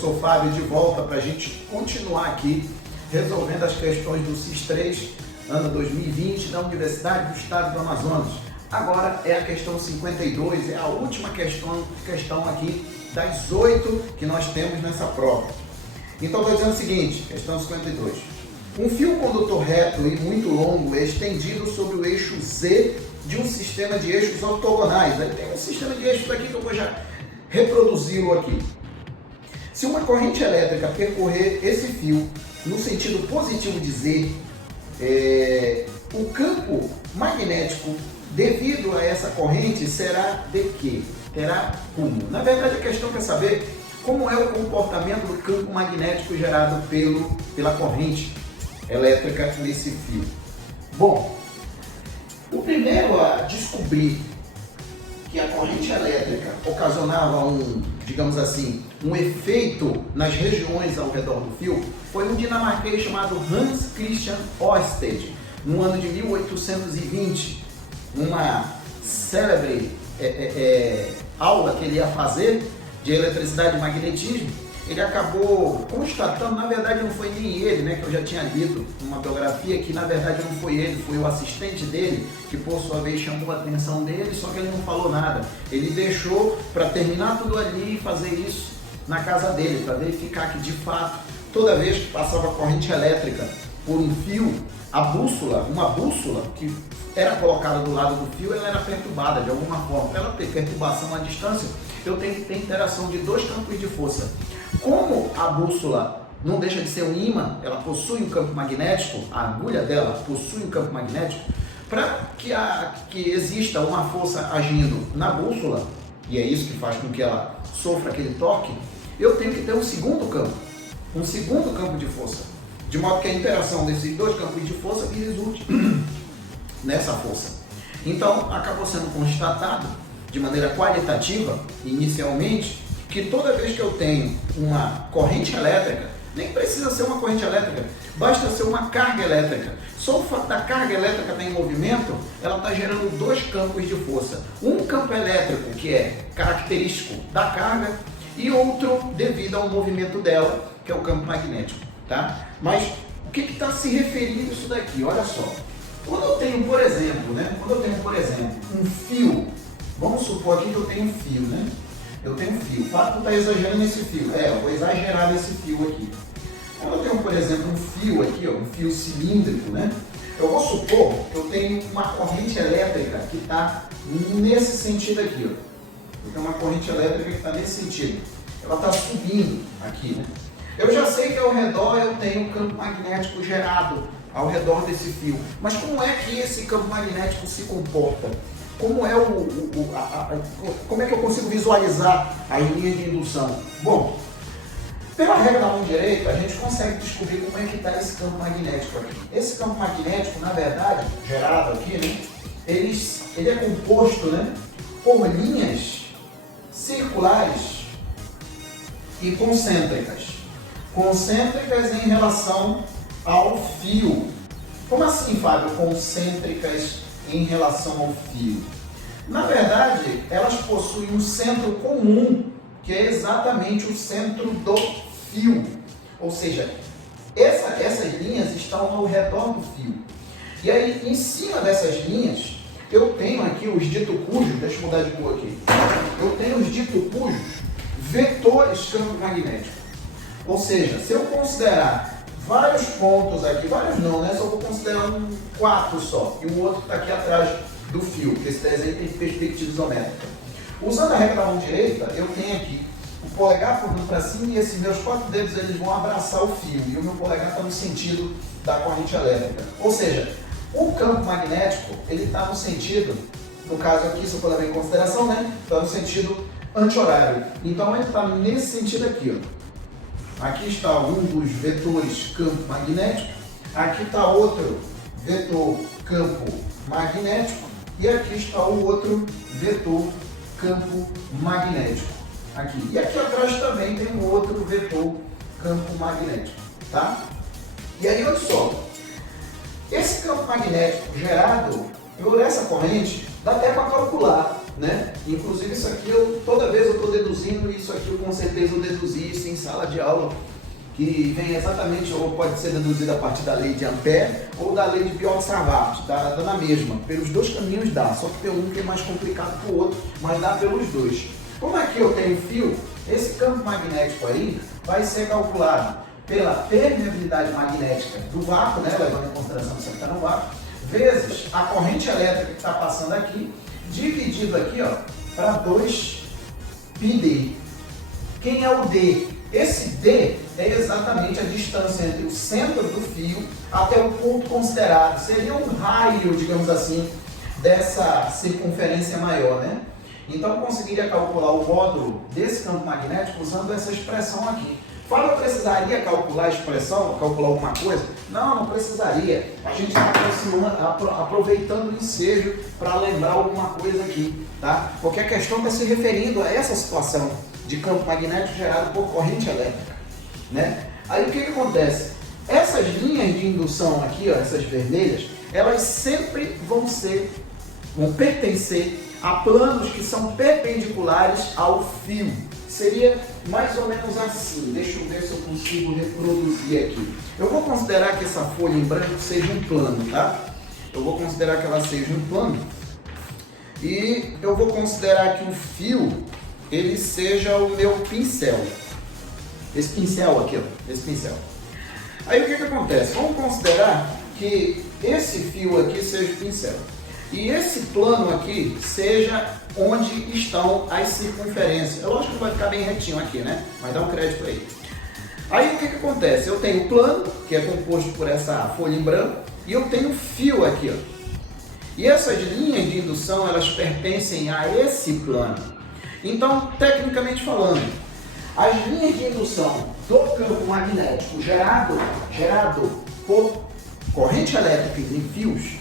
professor Fábio de volta para a gente continuar aqui resolvendo as questões do SIS-3, ano 2020, da Universidade do Estado do Amazonas. Agora é a questão 52, é a última questão aqui das 8 que nós temos nessa prova. Então estou dizendo o seguinte, questão 52. Um fio condutor reto e muito longo é estendido sobre o eixo Z de um sistema de eixos ortogonais. Aí tem um sistema de eixos aqui que eu vou já reproduzi-lo aqui. Se uma corrente elétrica percorrer esse fio no sentido positivo de Z, o campo magnético devido a essa corrente será de quê? Terá rumo. Na verdade, a questão quer saber como é o comportamento do campo magnético gerado pela corrente elétrica nesse fio. Bom, o primeiro a descobrir que a corrente elétrica ocasionava digamos assim, um efeito nas regiões ao redor do fio foi um dinamarquês chamado Hans Christian Ørsted, no ano de 1820, numa célebre aula que ele ia fazer de eletricidade e magnetismo. Ele acabou constatando, na verdade não foi nem ele, né, que eu já tinha lido numa biografia, que na verdade não foi ele, foi o assistente dele, que por sua vez chamou a atenção dele, só que ele não falou nada. Ele deixou para terminar tudo ali e fazer isso na casa dele, para verificar que de fato, toda vez que passava corrente elétrica por um fio, a bússola, uma bússola que era colocada do lado do fio, ela era perturbada de alguma forma. Para ela ter perturbação à distância, eu tenho que ter interação de dois campos de força. Como a bússola não deixa de ser um ímã, ela possui um campo magnético, a agulha dela possui um campo magnético, para que exista uma força agindo na bússola, e é isso que faz com que ela sofra aquele toque, eu tenho que ter um segundo campo de força, de modo que a interação desses dois campos de força me resulte nessa força. Então, acabou sendo constatado de maneira qualitativa, inicialmente, que toda vez que eu tenho uma corrente elétrica, nem precisa ser uma corrente elétrica, basta ser uma carga elétrica. Só o fato da carga elétrica estar em movimento, ela está gerando dois campos de força. Um campo elétrico, que é característico da carga, e outro devido ao movimento dela, que é o campo magnético. Tá? Mas o que está se referindo isso daqui? Olha só. Quando eu tenho, por exemplo, um fio, vamos supor aqui que eu tenho um fio, né? Eu tenho um fio. O fato de estar exagerando nesse fio, eu vou exagerar nesse fio aqui. Quando eu tenho, por exemplo, um fio aqui, um fio cilíndrico, né? Eu vou supor que eu tenho uma corrente elétrica que está nesse sentido aqui, ó. Eu tenho uma corrente elétrica que está nesse sentido. Ela está subindo aqui, né? Eu já sei que ao redor eu tenho um campo magnético gerado ao redor desse fio. Mas como é que esse campo magnético se comporta? Como é como é que eu consigo visualizar as linhas de indução? Bom, pela regra da mão direita, a gente consegue descobrir como é que está esse campo magnético aqui. Esse campo magnético, na verdade, gerado aqui, né, ele é composto, né, por linhas circulares e concêntricas. Concêntricas em relação ao fio. Como assim, Fábio, concêntricas em relação ao fio? Na verdade, elas possuem um centro comum, que é exatamente o centro do fio. Ou seja, essas linhas estão ao redor do fio. E aí, em cima dessas linhas, eu tenho aqui os dito cujos, deixa eu mudar de cor aqui. Eu tenho os dito cujos vetores campo magnético. Ou seja, se eu considerar vários pontos aqui, vários não, né? Só vou considerar 4 só, e o outro está aqui atrás do fio, porque esse desenho tem perspectiva isométrica. Usando a regra da mão direita, eu tenho aqui o polegar por para cima e esses meus 4 dedos eles vão abraçar o fio, e o meu polegar está no sentido da corrente elétrica. Ou seja, o campo magnético, ele está no sentido, no caso aqui, se eu for levar em consideração, né? Está no sentido anti-horário. Então ele está nesse sentido aqui, ó. Aqui está um dos vetores campo magnético, aqui está outro vetor campo magnético e aqui está o outro vetor campo magnético. Aqui. E aqui atrás também tem um outro vetor campo magnético. Tá? E aí, olha só, esse campo magnético gerado por essa corrente, dá até para calcular né? Inclusive isso aqui, toda vez eu estou deduzindo, isso aqui eu com certeza eu deduzi isso em sala de aula, que vem exatamente, ou pode ser deduzido a partir da lei de Ampère ou da lei de Biot-Savart, dá na mesma. Pelos dois caminhos dá, só que tem um que é mais complicado que o outro, mas dá pelos dois. Como aqui eu tenho fio, esse campo magnético aí vai ser calculado pela permeabilidade magnética do vácuo, né, levando em consideração que você está no vácuo, vezes a corrente elétrica que está passando aqui, dividido aqui, ó, para 2πd. Quem é o D? Esse D é exatamente a distância entre o centro do fio até o ponto considerado. Seria um raio, digamos assim, dessa circunferência maior, né? Então eu conseguiria calcular o módulo desse campo magnético usando essa expressão aqui. Fala, eu precisaria calcular a expressão, calcular alguma coisa? Não, não precisaria. A gente está aproveitando o ensejo para lembrar alguma coisa aqui, tá? Porque a questão está se referindo a essa situação de campo magnético gerado por corrente elétrica, né? Aí o que acontece? Essas linhas de indução aqui, ó, essas vermelhas, elas sempre vão pertencer a planos que são perpendiculares ao fio. Seria mais ou menos assim. Deixa eu ver se eu consigo reproduzir aqui. Eu vou considerar que essa folha em branco seja um plano, tá? Eu vou considerar que ela seja um plano. E eu vou considerar que o fio, ele seja o meu pincel. Esse pincel aqui, ó. Esse pincel. Aí o que acontece? Vamos considerar que esse fio aqui seja o pincel. E esse plano aqui seja onde estão as circunferências. É lógico que não vai ficar bem retinho aqui, né? Mas dá um crédito aí. Aí o que acontece? Eu tenho o plano, que é composto por essa folha em branco, e eu tenho o fio aqui, ó. E essas linhas de indução, elas pertencem a esse plano. Então, tecnicamente falando, as linhas de indução do campo magnético gerado por corrente elétrica em fios,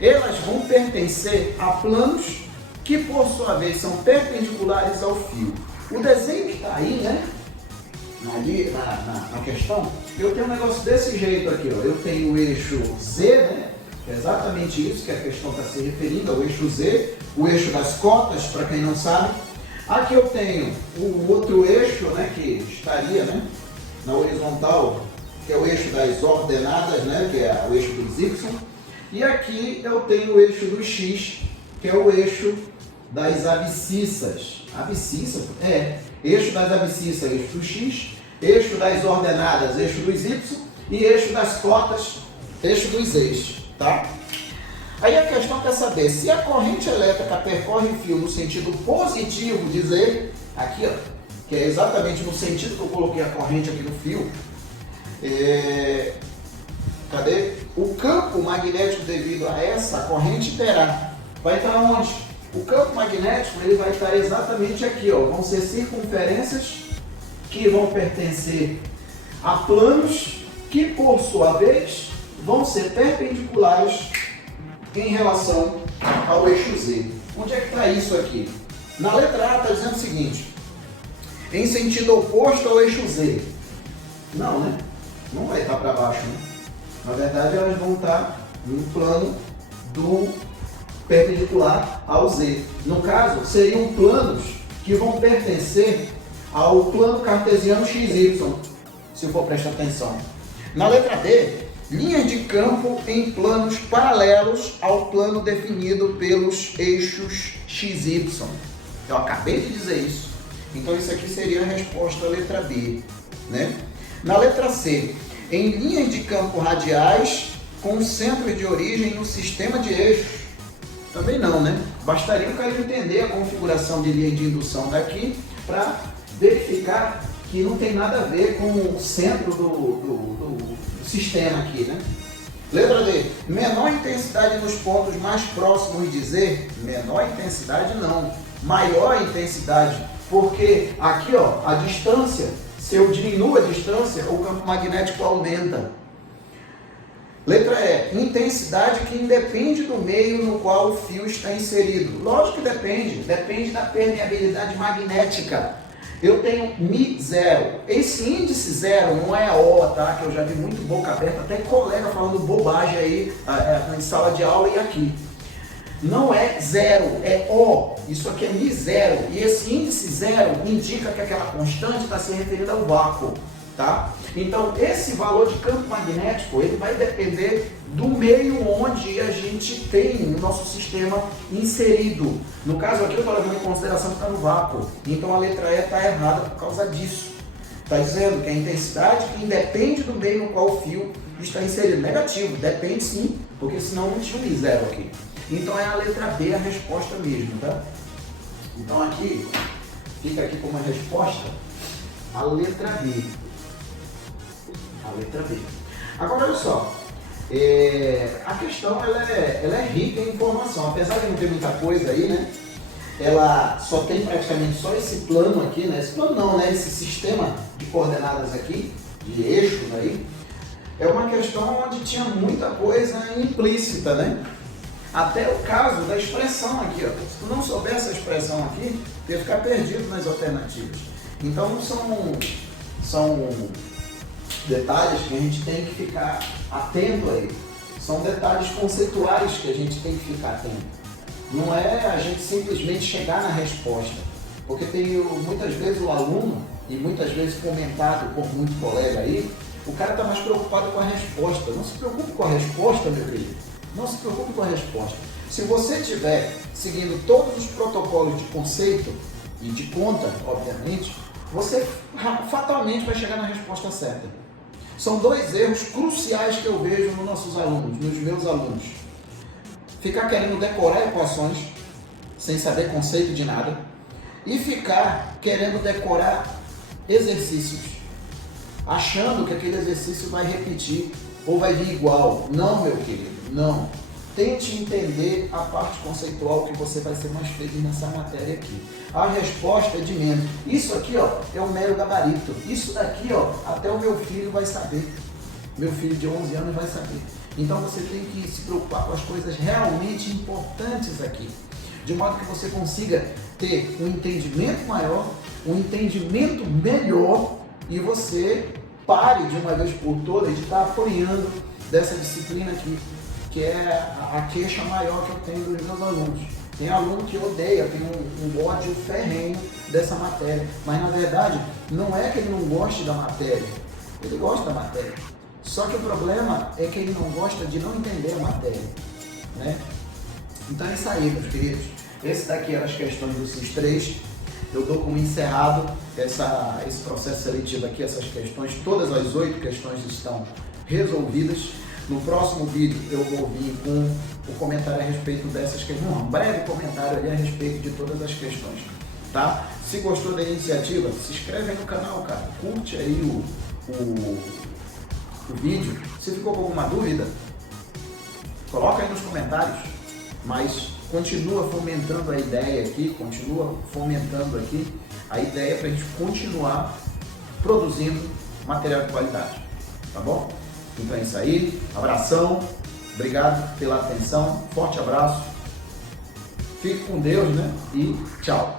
elas vão pertencer a planos que, por sua vez, são perpendiculares ao fio. O desenho que está aí, né, ali na questão, eu tenho um negócio desse jeito aqui, ó. Eu tenho o eixo Z, né, que é exatamente isso que a questão está se referindo, ao eixo Z, o eixo das cotas, para quem não sabe. Aqui eu tenho o outro eixo, né, que estaria, né, na horizontal, que é o eixo das ordenadas, né, que é o eixo dos Y. E aqui eu tenho o eixo do X, que é o eixo das abscissas. Abscissa? É. Eixo das abscissas, eixo do X, eixo das ordenadas, eixo dos Y, e eixo das cotas, eixo dos eixos, tá? Aí a questão quer saber, se a corrente elétrica percorre o fio no sentido positivo de Z, aqui, ó, que é exatamente no sentido que eu coloquei a corrente aqui no fio, cadê? O campo magnético devido a essa corrente vai estar onde? O campo magnético ele vai estar exatamente aqui, ó. Vão ser circunferências que vão pertencer a planos que, por sua vez, vão ser perpendiculares em relação ao eixo Z. Onde é que está isso aqui? Na letra A está dizendo o seguinte: em sentido oposto ao eixo Z. Não, né? Não vai estar para baixo, né? Na verdade, elas vão estar no plano do perpendicular ao Z. No caso, seriam planos que vão pertencer ao plano cartesiano XY, se eu for prestar atenção. Na letra D, linhas de campo em planos paralelos ao plano definido pelos eixos XY. Eu acabei de dizer isso. Então, isso aqui seria a resposta à letra B, né? Na letra C, em linhas de campo radiais com centro de origem no sistema de eixos. Também não, né? Bastaria o cara entender a configuração de linha de indução daqui para verificar que não tem nada a ver com o centro do sistema aqui, né? Letra D. Menor intensidade nos pontos mais próximos de Z. Menor intensidade não. Maior intensidade. Porque aqui, ó, a distância, se eu diminuo a distância, o campo magnético aumenta. Letra E. Intensidade que independe do meio no qual o fio está inserido. Lógico que depende. Depende da permeabilidade magnética. Eu tenho μ0. Esse índice 0 não é O, tá? Que eu já vi muito boca aberta, até colega falando bobagem aí em sala de aula e aqui. Não é zero, é O. Isso aqui é μ0. E esse índice zero indica que aquela constante está se referindo ao vácuo. Tá? Então, esse valor de campo magnético ele vai depender do meio onde a gente tem o nosso sistema inserido. No caso aqui, eu estou levando em consideração que está no vácuo. Então, a letra E está errada por causa disso. Está dizendo que a intensidade que independe do meio no qual o fio está inserido. Negativo, depende sim, porque senão não tinha um zero aqui. Então, é a letra B a resposta mesmo. Tá? Então, aqui, fica aqui como a resposta a letra B. A letra B. Agora, olha só, a questão ela é rica em informação, apesar de não ter muita coisa aí, né? Ela só tem praticamente só esse plano aqui, né? Esse plano não, né? Esse sistema de coordenadas aqui, de eixos aí, é uma questão onde tinha muita coisa implícita, né? Até o caso da expressão aqui, ó. Se tu não souber essa expressão aqui, tu ia ficar perdido nas alternativas. Então, são detalhes que a gente tem que ficar atento aí. São detalhes conceituais que a gente tem que ficar atento. Não é a gente simplesmente chegar na resposta. Porque tem muitas vezes o aluno, e muitas vezes comentado por muito colega aí, o cara está mais preocupado com a resposta. Não se preocupe com a resposta, meu querido. Não se preocupe com a resposta. Se você estiver seguindo todos os protocolos de conceito e de conta, obviamente, você fatalmente vai chegar na resposta certa. São dois erros cruciais que eu vejo nos nossos alunos, nos meus alunos. Ficar querendo decorar equações, sem saber conceito de nada, e ficar querendo decorar exercícios, achando que aquele exercício vai repetir ou vai vir igual. Não, meu querido, não. Tente entender a parte conceitual que você vai ser mais feliz nessa matéria aqui. A resposta é de menos. Isso aqui, ó, é um mero gabarito. Isso daqui, ó, até o meu filho vai saber. Meu filho de 11 anos vai saber. Então você tem que se preocupar com as coisas realmente importantes aqui. De modo que você consiga ter um entendimento maior, um entendimento melhor e você pare de uma vez por todas de estar apoiando dessa disciplina aqui, que é a queixa maior que eu tenho dos meus alunos. Tem aluno que odeia, tem um ódio ferrenho dessa matéria, mas na verdade não é que ele não goste da matéria, ele gosta da matéria. Só que o problema é que ele não gosta de não entender a matéria, né? Então é isso aí, meus queridos. Esse daqui eram as questões do SIS3. Eu dou como encerrado esse processo seletivo aqui, essas questões. Todas as 8 questões estão resolvidas. No próximo vídeo eu vou vir com o comentário a respeito dessas questões, um breve comentário ali a respeito de todas as questões, tá? Se gostou da iniciativa, se inscreve aí no canal, cara, curte aí o vídeo. Se ficou com alguma dúvida, coloca aí nos comentários, mas continua fomentando a ideia aqui, continua fomentando aqui a ideia para a gente continuar produzindo material de qualidade, tá bom? Então é isso aí, abração, obrigado pela atenção, forte abraço, fique com Deus, né? E tchau!